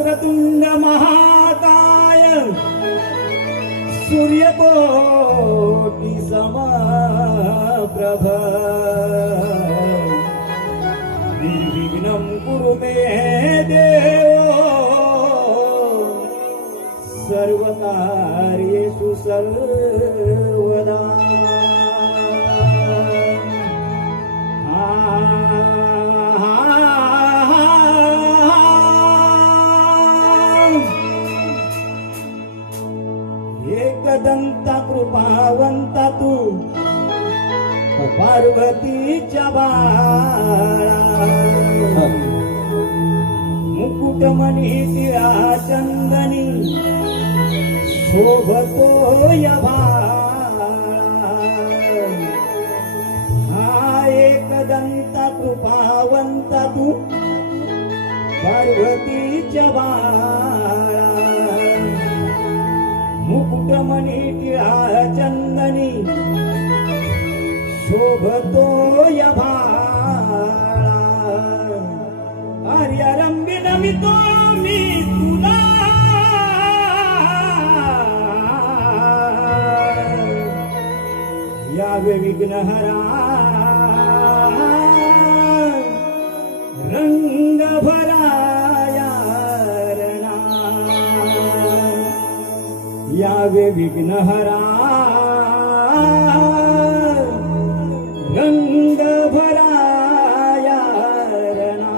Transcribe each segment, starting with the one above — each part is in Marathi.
वक्रतुंड महाकाय सूर्यकोटि समप्रभ निर्विघ्नं कुरु मे देव सर्वकार्येषु सर्वदा। एकदंता कृपावंता तू पार्वतीच्या बाळा मुकुटमणी तिळा चंदनी शोभतो या बाळा। हा एकदंता कृपावंता तू पार्वतीच्या बाळा मुकुटमणी टिळा चंदनी शोभतो या बाळा। आर्यारंभी नमितो मी तुला यावे विघ्नहरा रंग भराया रणा यावे विघ्नहरा रंग भराया रणा।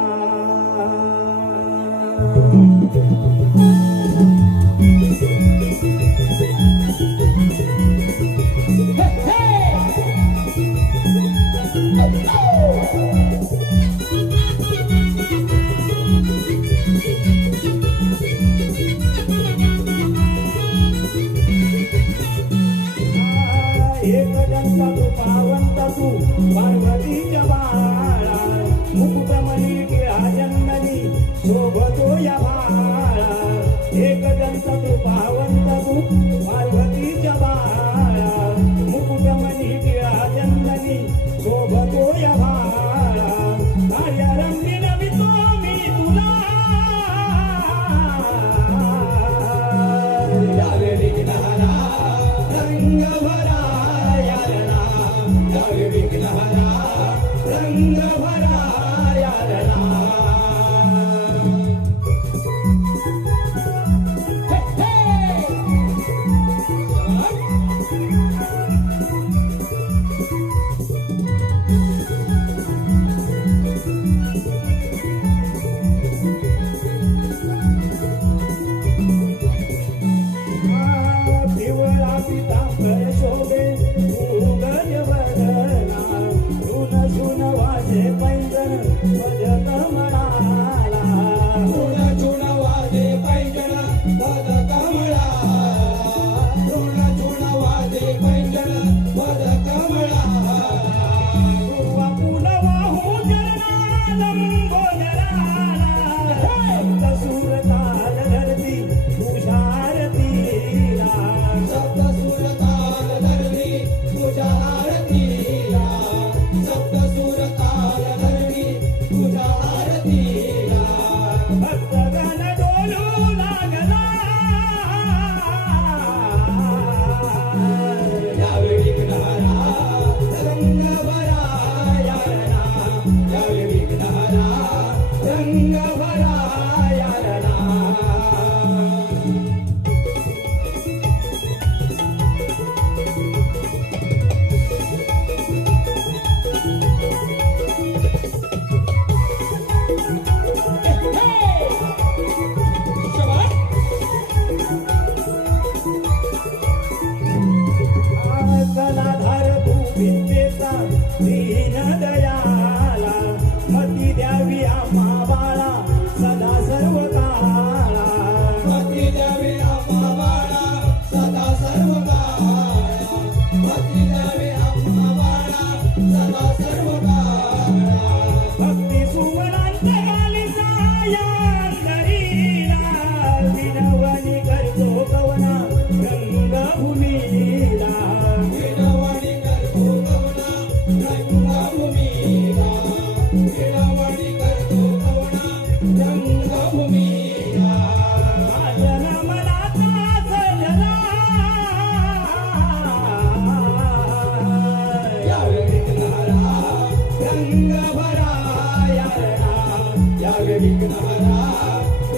यावे विघ्नहरा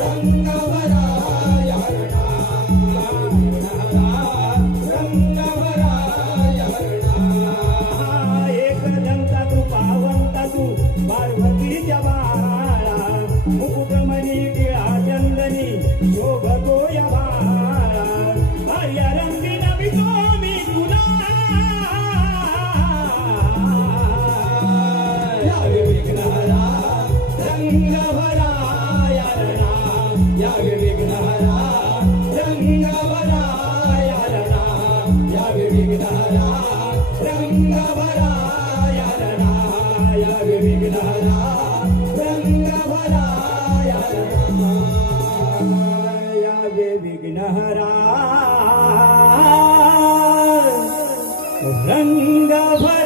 रंग भरा यारणा रंग भरा यारणा एकदंता कृपावंता तू पार्वतीच्या बाळा मुकुटमणी टिळा चंदनी शोभतो या बाळा हर्या रंगी नवितो मी तुला यावे विघ्नहरा रंग भरा यारणा यावे विघ्नहरा रंग भरा यारणा यावे विघ्नहरा रंग भरा यारणा यावे विघ्नहरा रंग भरा यारणा यावे विघ्नहरा रंग भरा